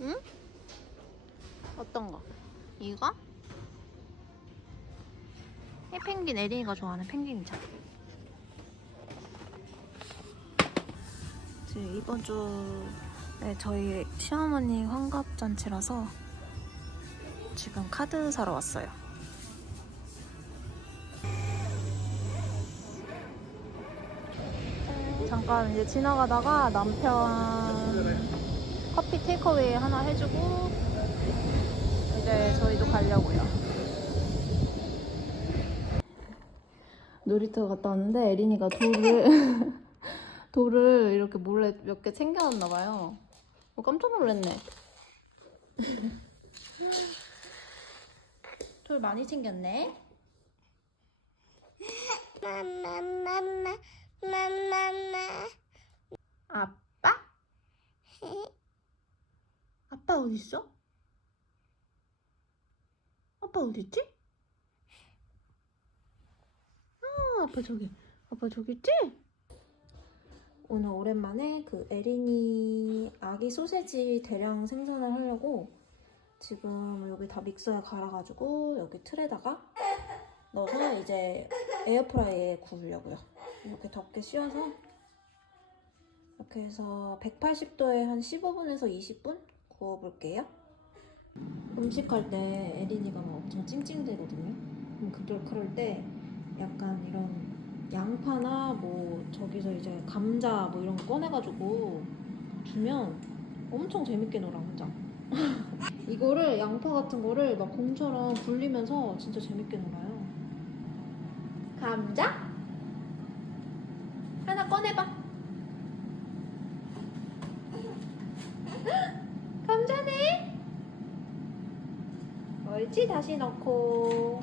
응? 어떤 거? 이거? 이 펭귄 에린이가 좋아하는 펭귄이잖아. 이번 주에 저희 시어머니 환갑 잔치라서 지금 카드 사러 왔어요. 잠깐 이제 지나가다가 남편 커피 테이크어웨이 하나 해주고 이제 저희도 가려고요. 놀이터 갔다 왔는데 에린이가 돌을 돌을 이렇게 몰래 몇 개 챙겨왔나 봐요. 어, 깜짝 놀랐네. 돌 많이 챙겼네. 마마마 아빠? 아빠 어디 있어? 아빠 어디 있지? 아, 아빠 저기, 아빠 저기 있지? 오늘 오랜만에 그 에린이 아기 소세지 대량 생산을 하려고 지금 여기 다 믹서에 갈아가지고 여기 틀에다가 넣어서 이제 에어프라이에 구우려고요. 이렇게 덮개 씌워서 이렇게 해서 180도에 한 15분에서 20분 구워볼게요. 음식할 때 에린이가 막 엄청 찡찡대거든요. 그럼 그럴, 그럴 때 약간 이런 양파나 뭐 저기서 이제 감자 뭐 이런 거 꺼내가지고 주면 엄청 재밌게 놀아 혼자. 이거를 양파 같은 거를 막 공처럼 굴리면서 진짜 재밌게 놀아요. 감자? 꺼내봐. 감자네. 옳지 다시 넣고.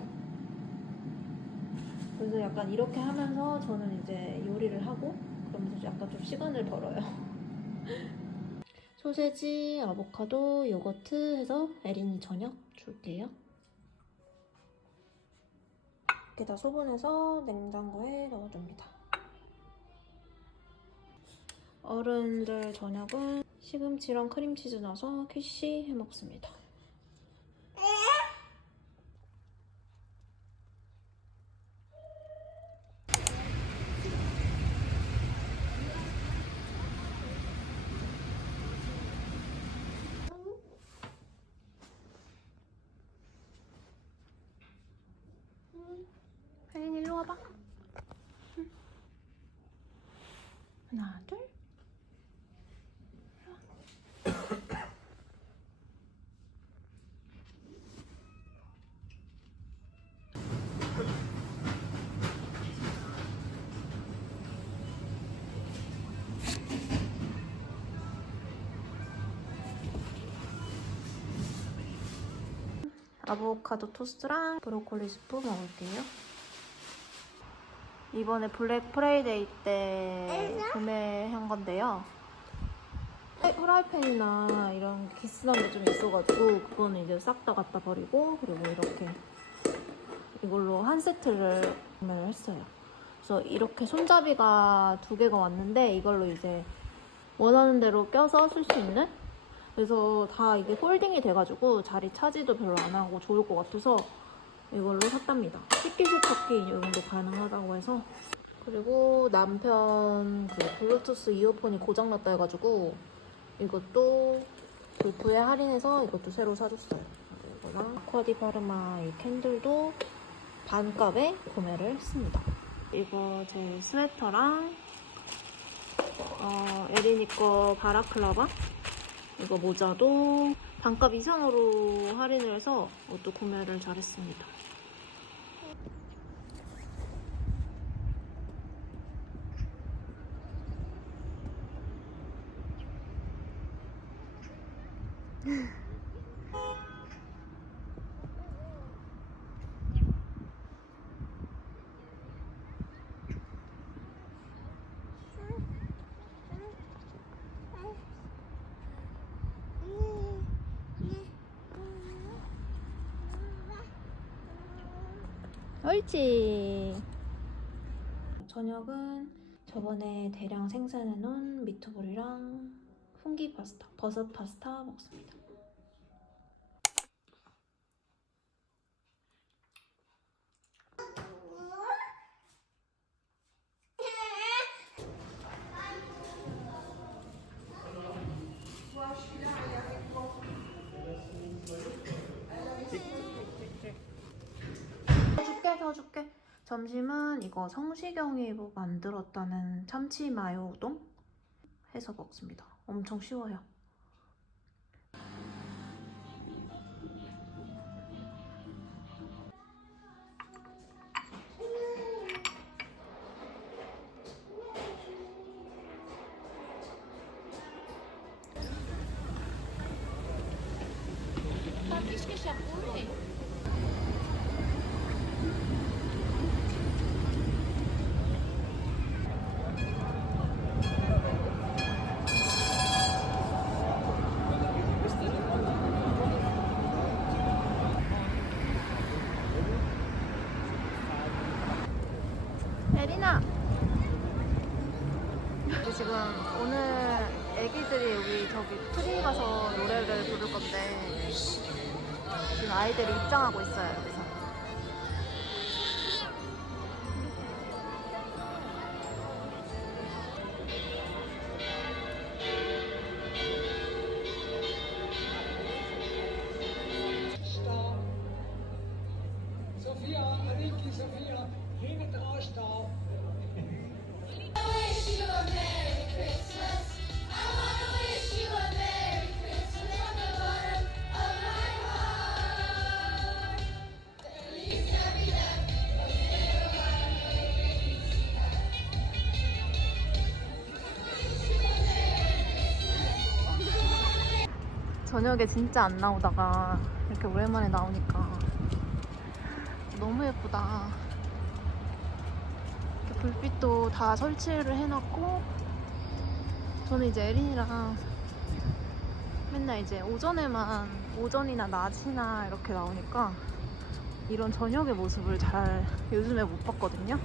그래서 약간 이렇게 하면서 저는 이제 요리를 하고 그러면서 약간 좀 시간을 벌어요. 소세지, 아보카도, 요거트 해서 에린이 저녁 줄게요. 이렇게 다 소분해서 냉장고에 넣어줍니다. 어른들 저녁은 시금치랑 크림치즈 넣어서 캐시 해 먹습니다. 혜린 일로 와봐. 아보카도 토스트랑 브로콜리 스프 먹을게요. 이번에 블랙 프라이데이 때 구매한 건데요. 프라이팬이나 이런 기스난 게좀 있어가지고 그거는 이제 싹 다 갖다 버리고 그리고 이렇게 이걸로 한 세트를 구매를 했어요. 그래서 이렇게 손잡이가 두 개가 왔는데 이걸로 이제 원하는 대로 껴서 쓸 수 있는 그래서 다 이게 홀딩이 돼가지고 자리 차지도 별로 안 하고 좋을 것 같아서 이걸로 샀답니다. 식기 세척기 이 정도 가능하다고 해서 그리고 남편 그 블루투스 이어폰이 고장났다 해가지고 이것도 골프에 할인해서 이것도 새로 사줬어요. 이거랑 아쿠아디 파르마 이 캔들도 반값에 구매를 했습니다. 이거 제 스웨터랑 어, 에리니 거 바라클라바 이거 모자도 반값 이상으로 할인을 해서 이것도 구매를 잘했습니다. 옳지. 저녁은 저번에 대량 생산해놓은 미트볼이랑 fungi 파스타, 버섯 파스타 먹습니다. 더 줄게 더 줄게 점심은 이거 성시경이 뭐 만들었다는 참치 마요 우동 해서 먹습니다. 엄청 쉬워요 저녁에 진짜 안 나오다가 이렇게 오랜만에 나오니까 너무 예쁘다. 이렇게 불빛도 다 설치를 해놨고 저는 이제 에린이랑 맨날 이제 오전에만 오전이나 낮이나 이렇게 나오니까 이런 저녁의 모습을 잘 요즘에 못 봤거든요.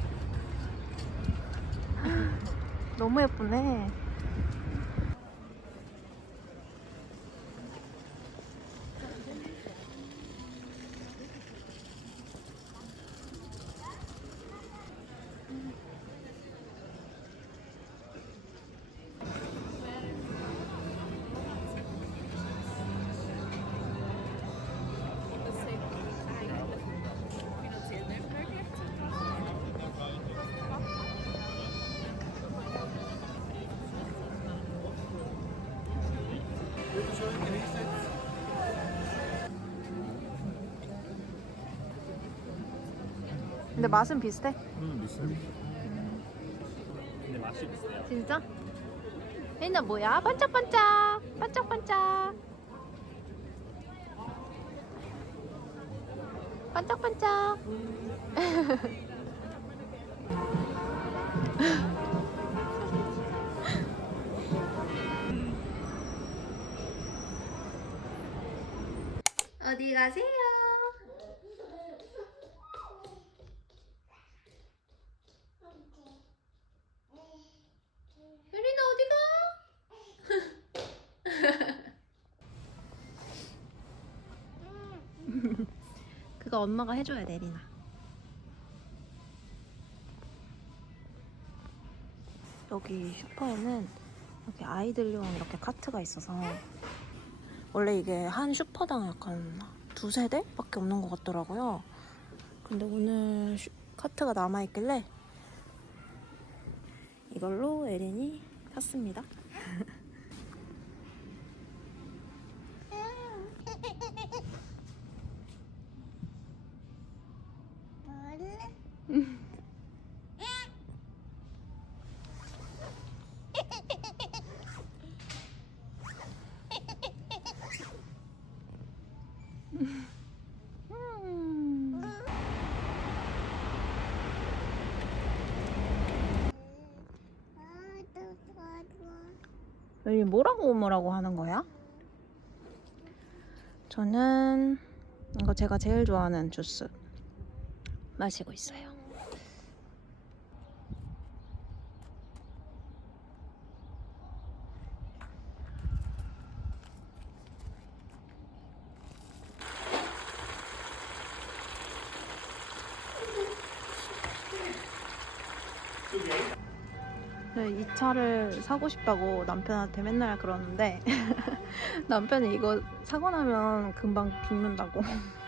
너무 예쁘네. 근데 맛은 비슷해? 음, 비슷해. 근데 맛이 비슷해요. 진짜? 얘는 뭐야? 반짝반짝! 반짝반짝! 반짝반짝! 어디 가세요? 예린아 어디가? 그거 엄마가 해줘야 돼, 예린아. 여기 슈퍼에는 이렇게 아이들용 이렇게 카트가 있어서 원래 이게 한 슈퍼당 약간 두세 대밖에 없는 것 같더라고요. 근데 오늘 슈- 카트가 남아있길래 이걸로 에린이 샀습니다. 여기 뭐라고 뭐라고 하는 거야? 저는 이거 제가 제일 좋아하는 주스 마시고 있어요. 오늘 이 차를 사고 싶다고 남편한테 맨날 그러는데 남편이 이거 사고 나면 금방 죽는다고.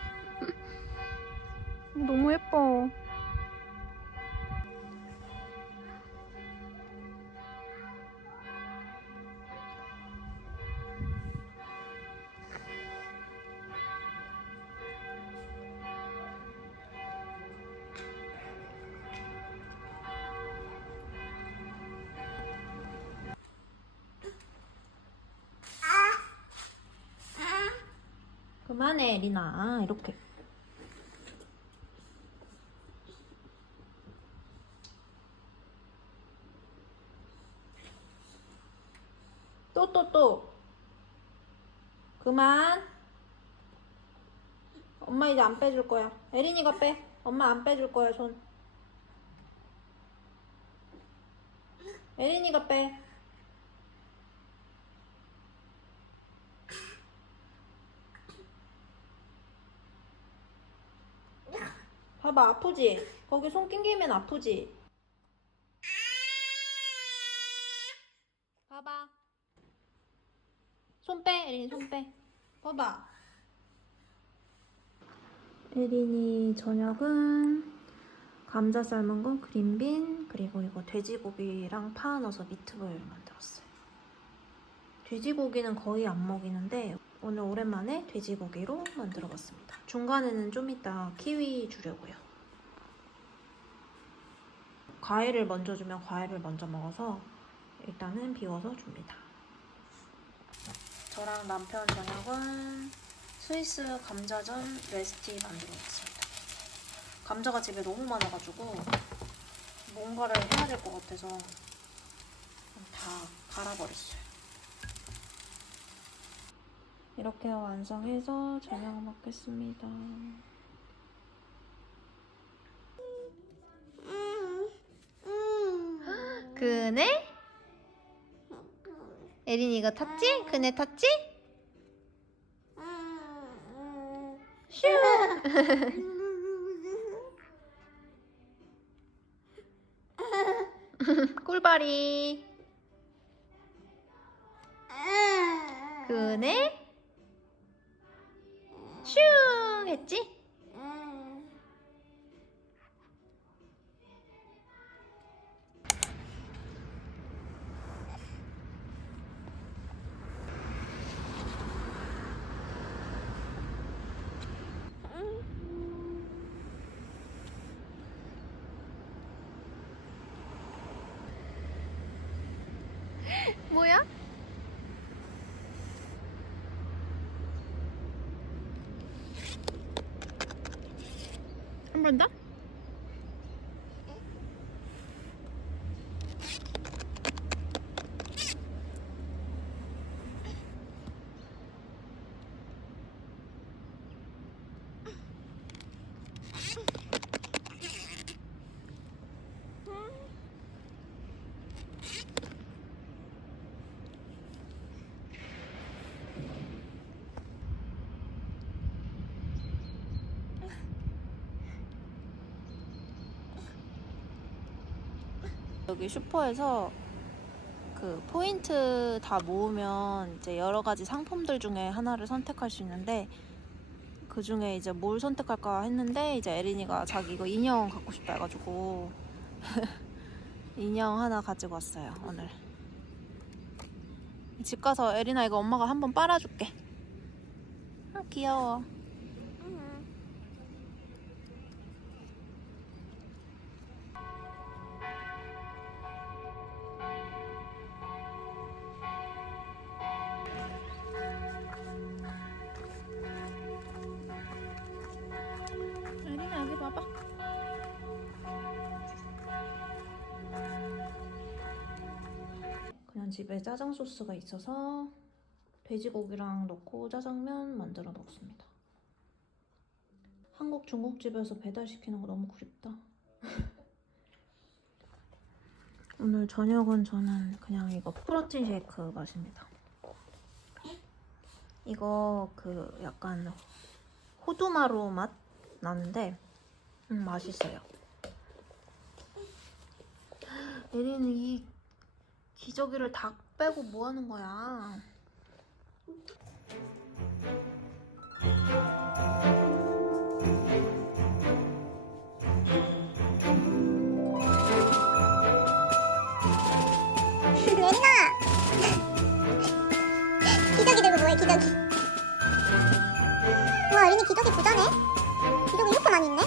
너무 예뻐. 그만해, 리나. 이렇게. 또, 또, 또. 그만. 엄마 이제 안 빼줄 거야. 에린이가 빼. 엄마 안 빼줄 거야, 손. 에린이가 빼. 봐봐, 아프지? 거기 손 낑기면 아프지? 봐봐. 손 빼, 에린이 손 빼. 봐봐. 에린이 저녁은 감자 삶은 거, 그린빈, 그리고 이거 돼지고기랑 파 넣어서 미트볼 만들었어요. 돼지고기는 거의 안 먹이는데 오늘 오랜만에 돼지고기로 만들어봤습니다. 중간에는 좀 이따 키위 주려고요. 과일을 먼저 주면 과일을 먼저 먹어서 일단은 비워서 줍니다. 저랑 남편 저녁은 스위스 감자전 레스티 만들어봤습니다. 감자가 집에 너무 많아가지고 뭔가를 해야 될 것 같아서 다 갈아버렸어요. 이렇게 완성해서 저녁 먹겠습니다. 그네? 에린이가 탔지? 그네 탔지? 슈! 꿀벌이 그네? 슝! 했지? 뭐야? 한 번 더? 여기 슈퍼에서 그 포인트 다 모으면 이제 여러 가지 상품들 중에 하나를 선택할 수 있는데 그 중에 이제 뭘 선택할까 했는데 이제 에린이가 자기 이거 인형 갖고 싶다 해가지고 인형 하나 가지고 왔어요 오늘. 집 가서 에린아 이거 엄마가 한번 빨아줄게. 아 귀여워 집에 짜장 소스가 있어서 돼지고기랑 넣고 짜장면 만들어 먹습니다. 한국 중국집에서 배달시키는 거 너무 그립다. 오늘 저녁은 저는 그냥 이거 프로틴 쉐이크 마십니다. 이거 그 약간 호두마루 맛 나는데 음, 맛있어요. 에리는 이 기저귀를 다 빼고 뭐 하는 거야? 예린아 기저귀 들고 뭐해 기저귀? 와 예린이 기저귀 부자네. 기저귀 이렇게 많이 있네